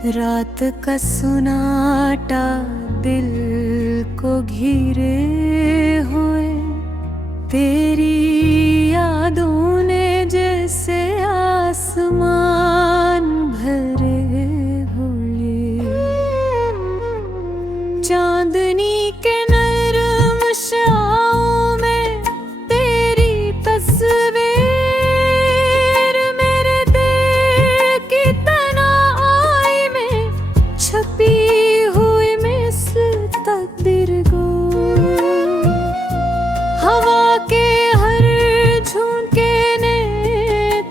रात का सुनाटा दिल को घिरे हुए, तेरी यादों ने जैसे आसमान भरे हुए। चांदनी के नरम शाओं में तेरी तस्वीर मेरे दिल की तन्हाई में छपी हुई मिसल तकदीर को। हवा के हर झोंके ने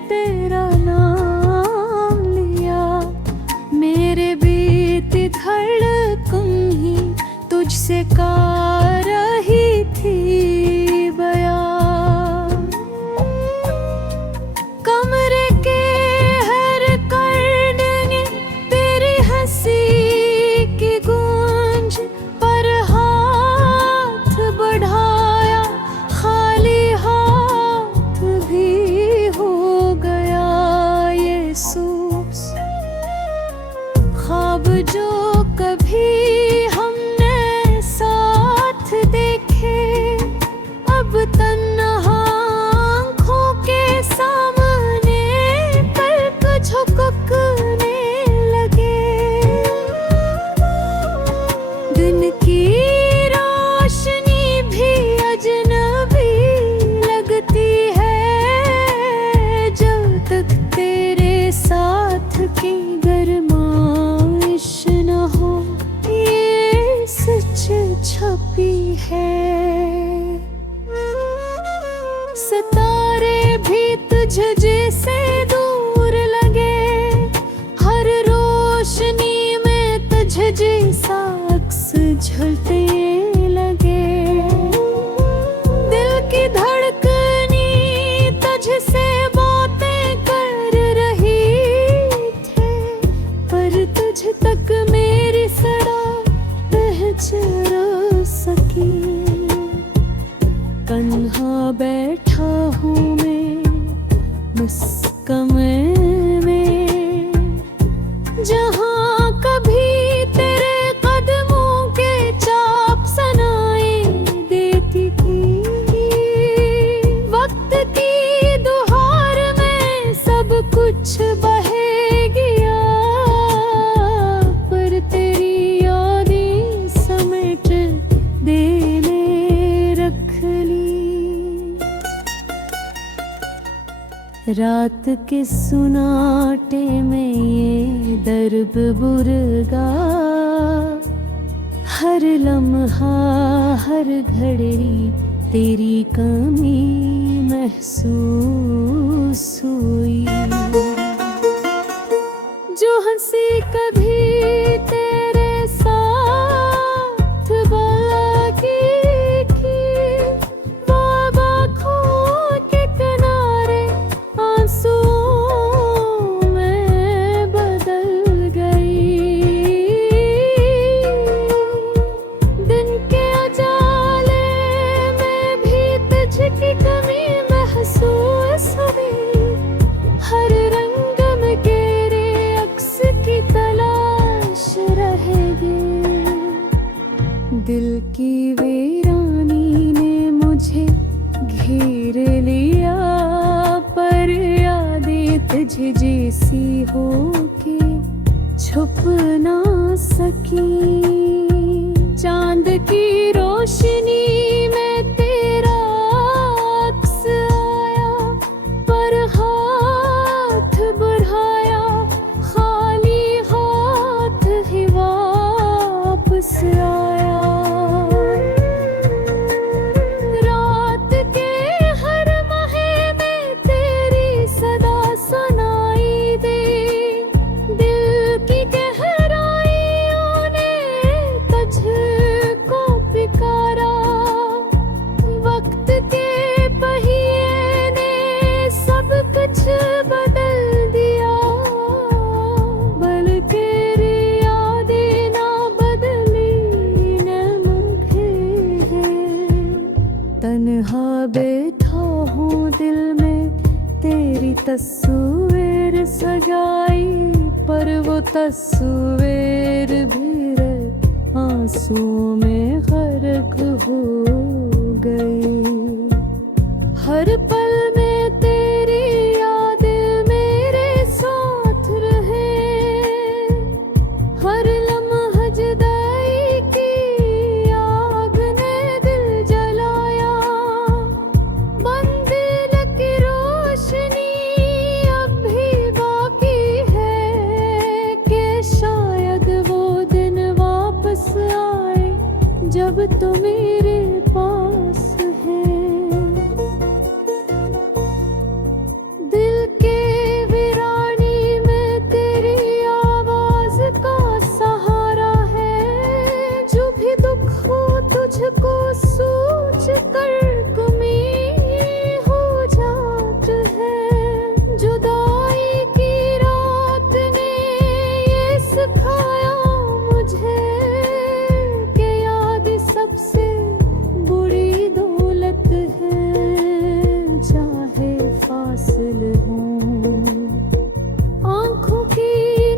तेरा नाम लिया, मेरे बीती धड़कन ही तुझसे गा रही थी बयां। कमरे के हर कोने तेरी हंसी की गूंज पर हाथ बढ़ाया, खाली हाथ भी हो गया ये सूस। ख्वाब जो कभी हमने साथ देखे, अब तन्हा आँखों के सामने पलक झपकने लगे। दिन की रोशनी भी अजनबी लगती है, जब तक तेरे साथ की गरमाइश न हो, ये सच छपी है। सितारे भी तुझ जैसे दूर लगे, हर रोशनी में तुझ जैसा अक्स झलकने लगे। दिल की धड़कनी तुझसे बातें कर रही थे, पर तुझ तक मेरी सड़ा पहुंच न सकी। तन्हा बैठा हूँ मैं बस कमरे में, जहाँ कभी तेरे कदमों के चाप सुनाई देती थी। वक्त की दुहार में सब कुछ बहे गया, पर तेरी यादें समेट देने रख ली। रात के सुनाटे में ये दर्द बुरगा, हर लम्हा हर घड़ी तेरी कमी महसूस हुई। जो हंसी कभी तेरे साथ बाकी की, वो अब आँखों के किनारे आंसुओं में बदल गई। दिन के उजाले में भी तुझकी कमी महसूस हुई, हर रंग में तेरे अक्स की तलाश रहेगी। दिल की वीरानी ने मुझे घेर लिया, पर यादें तुझ जैसी हो के छुप ना सकी। चांद की रोशनी में तेरा अक्स आया, पर हाथ बढ़ाया, खाली हाथ ही वापस आया। रात के हर महे में तेरी सदा सुनाई दे, दिल की गहराइयों ने तुझको पुकारा। तस्वीर भी आंसुओं में गर्क हो गई। हर पल में तेरी याद मेरे साथ रहे, हर लम्हा जुदाई की आग ने दिल जलाया। बंद दिल की रोशनी अब भी बाकी है कि शायद वो दिन वापस आए जब तू मेरे पास है। दिल के वीरानी में तेरी आवाज का सहारा है। जो भी दुख हो तुझको सोच कर कमी हो जात है। जुदाई की रात ने ये सिखाया मुझे कि याद सबसे बुरी दौलत है। चाहे फासिल हों आँखों की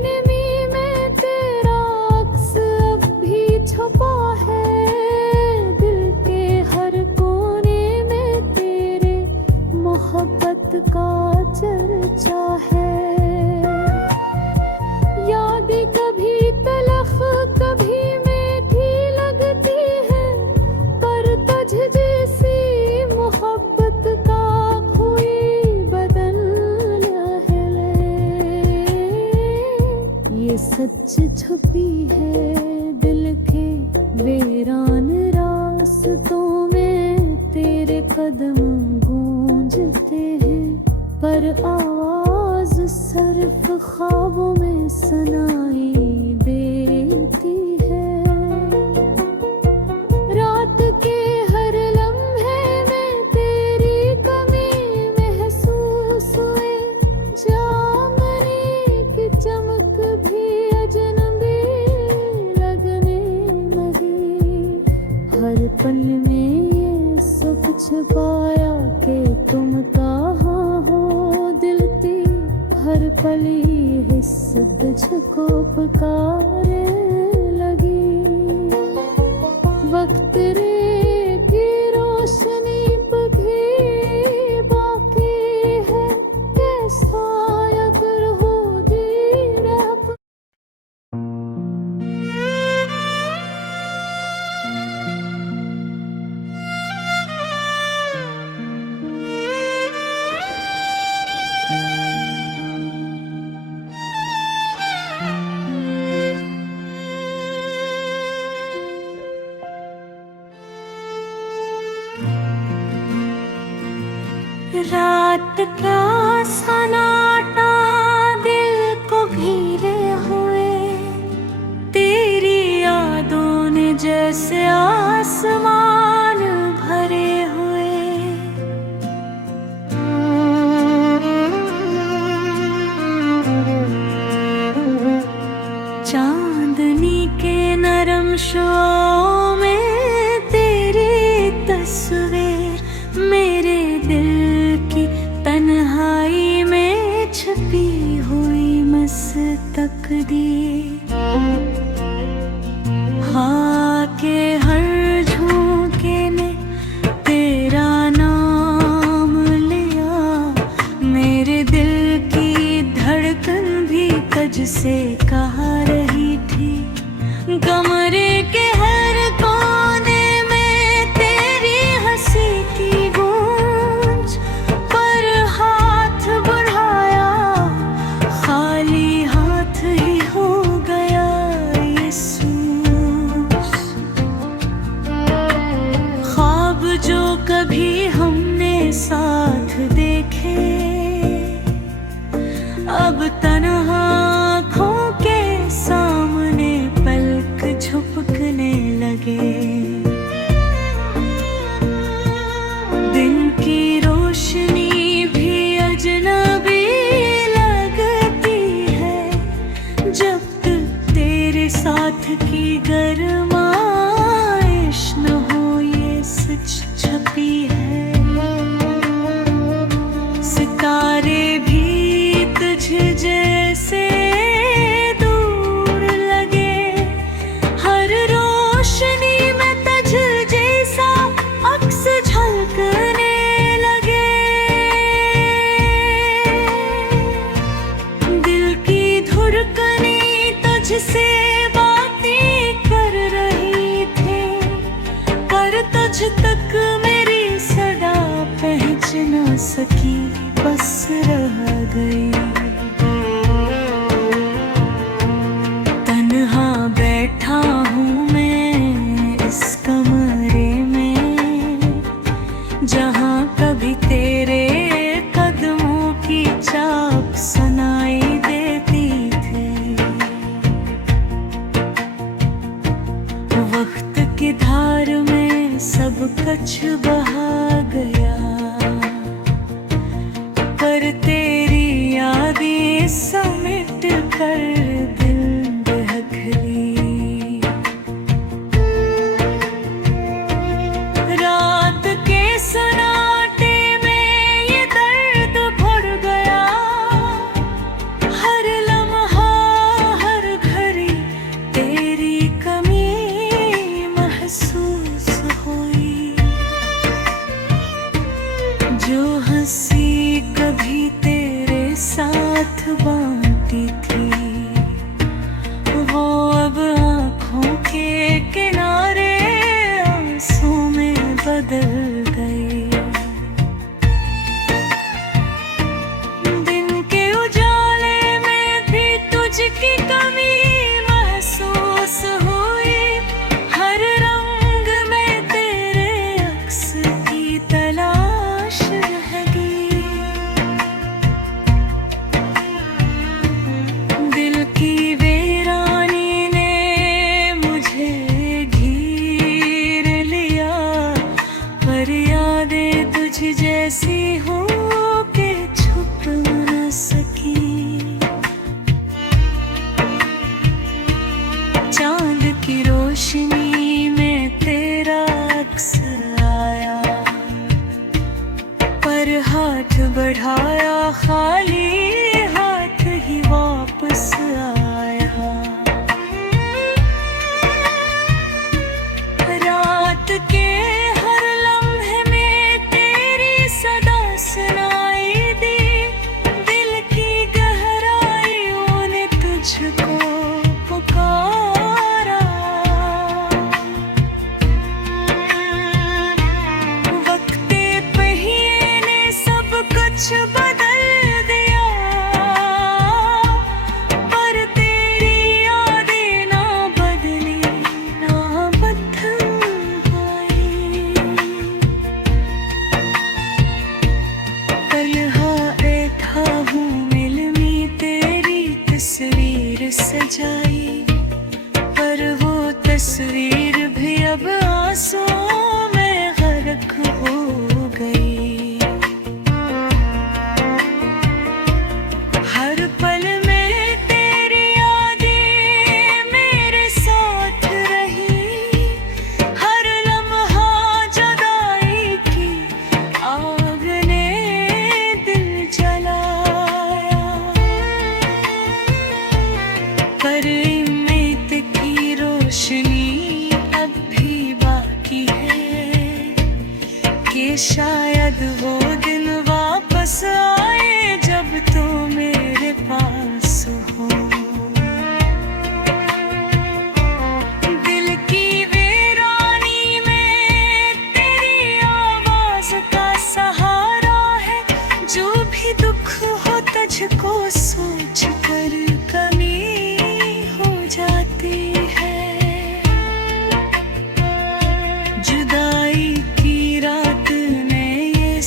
नमी में तेरा अक्स अब भी छुपा है। दिल के हर कोने में तेरे मोहब्बत का चर्चा है। यादें कभी तलख कभी मीठी लगती है, पर तुझ जैसी मोहब्बत का कोई बदल न हिले। ये सच छुपी है दिल के वीरान रास्तों में। तेरे कदम गूंजते हैं पर आवाज सिर्फ ख्वाबों में सुनाई देती है। रात के हर लम्हे में तेरी कमी महसूस हुए। जामने की चमक भी अजनबी लगने लगी। हर पल में ये सब छुपाया कि तुम कहाँ हो दिल की। हर पली हिस्स तुझको पुकारे लगी। वक्त रे की रोशनी भी बाकी है, कैसा अगर हो दी रब। रात का सन्नाटा दिल को घेरे हुए। तेरी यादों ने जैसे आसमान भरे हुए। चांदनी के नरम शुआओं में तेरी तस्वीर मेरे दिल की तन्हाई में छुपी हुई मस्तकदीर। हाँ के हर झोंके ने तेरा नाम लिया। मेरे दिल की धड़कन भी तुझ से कहा रही थी। कमरे के हर कोने में तेरी हंसी की गूंज, पर हाथ बढ़ाया खाली हाथ ही हो गया ये सूझ। ख्वाब जो कभी हमने साथ देखे अब तन्हा आँखों के सामने पलक झपकने लगे। दिन की रोशनी भी अजनबी लगती है जब तक तेरे साथ की गरमाइश न हो। ये सच छपी है। सितारे भी तुझ जैसे दूर तुझसे बातें कर रही थी, पर तुझ तक मेरी सदा पहुंच न सकी, बस रह गई। तन्हा बैठा हूँ मैं इस कमरे में, जहाँ कभी तेरे कदमों की चाप सुनाई देती थी। वक्त की धार में सब कुछ बहा गया, पर तेरी यादें समेट कर दिल दहक ली। रात के सन्नाटे में ये दर्द भर गया, हर लम्हा हर घड़ी तेरी कमी महसूस हुई। जो हंसी कभी तेरे साथ बांटी थी, वो अब आँखों के किनारे आंसू में बदल गई। दिन के उजाले में भी तुझकी कमी महसूस हुई, हर रंग में तेरे अक्स की तलाश रहेगी। दिल की वीरानी ने मुझे घेर लिया, पर यादें तुझ जैसी हो के छुप न सकी। चांद की रोशनी में तेरा अक्स आया, पर हाथ बढ़ाया खाली हाथ ही वापस आया। रात के हर लम्हे में तेरी सदा सुनाई दी, दिल की गहराइयों ने तुझको पुकारा। वक्ते पहिए ने सब कुछ बदल दिया, पर तेरी यादें ना बदली ना बदल पाई। तन्हा बैठा हूँ मिलनी तेरी तस्वीर सजाई, पर वो तस्वीर भी अब आंसुओं में गर्क हो गई। हर पल में तेरी यादें मेरे साथ रही, हर लम्हा जुदाई की आग ने दिल जलाया। पर उम्मीद की रोशनी अब भी बाकी है, कि शायद वो दिन वापस आए जब तू मेरे पास हो। दिल की वीरानी में तेरी आवाज का सहारा है, जो भी दुख हो तुझको सोच कर कमी हो जाती है। जुदाई की रात ने ये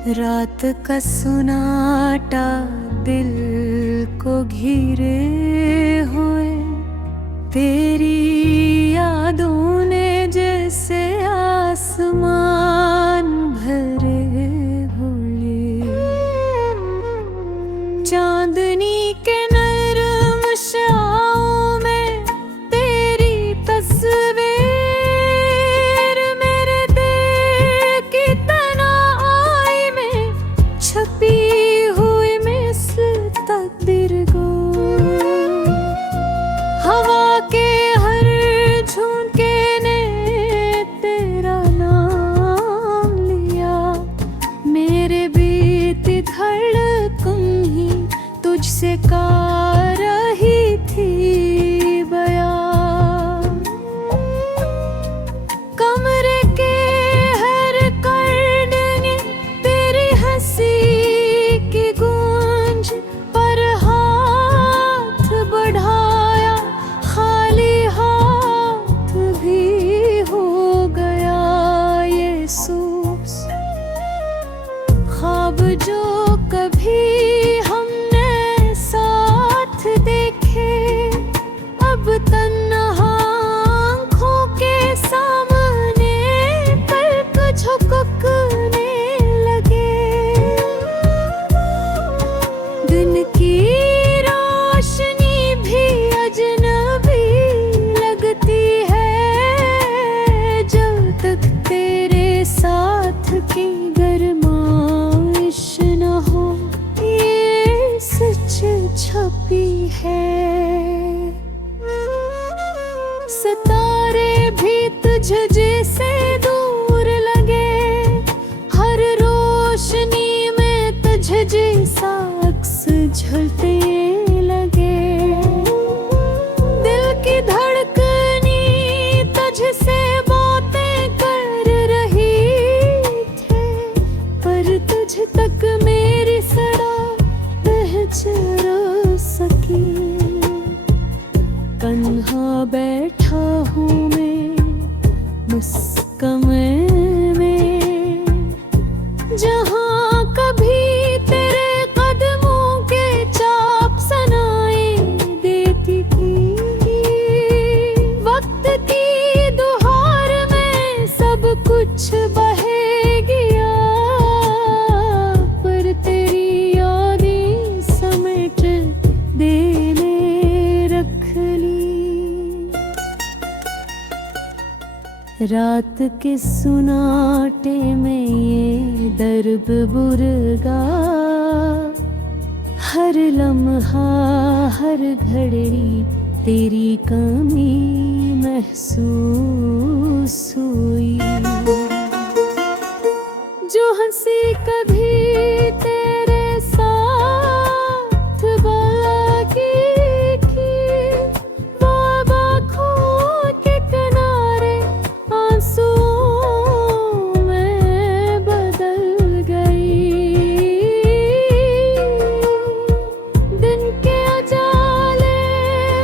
रात का सुनाटा दिल को घिरे हुए, तेरी यादों ने जैसे आसमान भरे हुए। चांदनी के नरम शाओं में तेरी तस्वीर मेरे दिल की तन्हाई में छपी हुई मिसल तकदीर को। हवा के हर झोंके ने तेरा नाम लिया, मेरे बीती धड़कन ही तुझसे गा रही थी बयां। कमरे के हर कोने तेरी हंसी की गूंज पर हाथ बढ़ाया, खाली हाथ भी हो गया ये सूस। ख्वाब जो कभी हमने साथ देखे, अब तन्हा आँखों के सामने पलक झपकने लगे। दिन की रोशनी भी अजनबी लगती है, जब तक तेरे साथ की गरमाइश न हो, ये सच छपी है। सितारे भी तुझ जैसे दूर लगे, हर रोशनी में तुझ जैसा अक्स झलकने लगे। दिल की धड़कनी तुझसे बातें कर रही थे, पर तुझ तक मेरी सड़ा पहुंच न सकी। तन्हा बैठा हूँ मैं मुस्कमे में, जहाँ कभी तेरे कदमों के चाप सुनाई देती थी। वक्त की दुहार में सब कुछ बहे गया, पर तेरी यादें समेट देने रख ली। रात के सुनाटे में ये दर्द बुरगा, हर लम्हा हर घड़ी तेरी कमी महसूस हुई। जो हंसी कभी तेरे साथ बाकी की, वो अब आँखों के किनारे आंसुओं में बदल गई। दिन के उजाले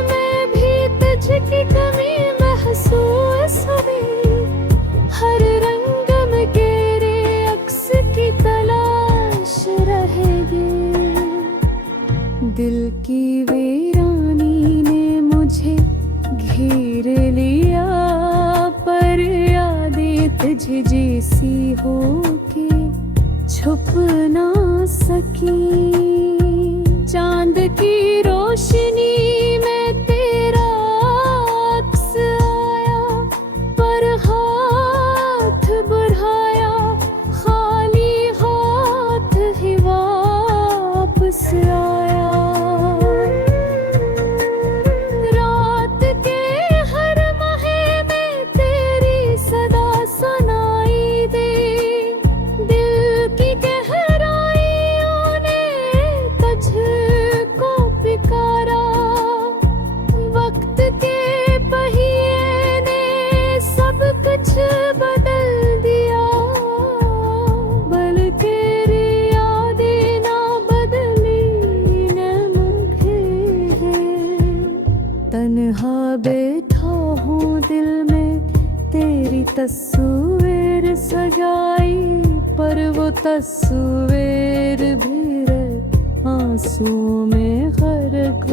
में भी तुझकी कमी महसूस हुई, हर रंग में तेरे अक्स की तलाश रहेगी। दिल की वीरानी ने मुझे घेर लिया, पर यादें तुझ जैसी हो के छुप ना सकी। चांद की रोशनी में तेरा अक्स आया, पर हाथ बढ़ाया, खाली हाथ ही वापस आया। रात के हर महे में तेरी सदा सुनाई दे, दिल की गहराइयों ने तुझको पुकारा। वक्त के पहिए ने सब कुछ बदल दिया, बल्कि तेरी यादें ना बदली न मुझे है। तन्हा बैठा हूँ दिल में तेरी तस्वीर सजाई पर वो तस्वीर भी रहे आंसू में गर्क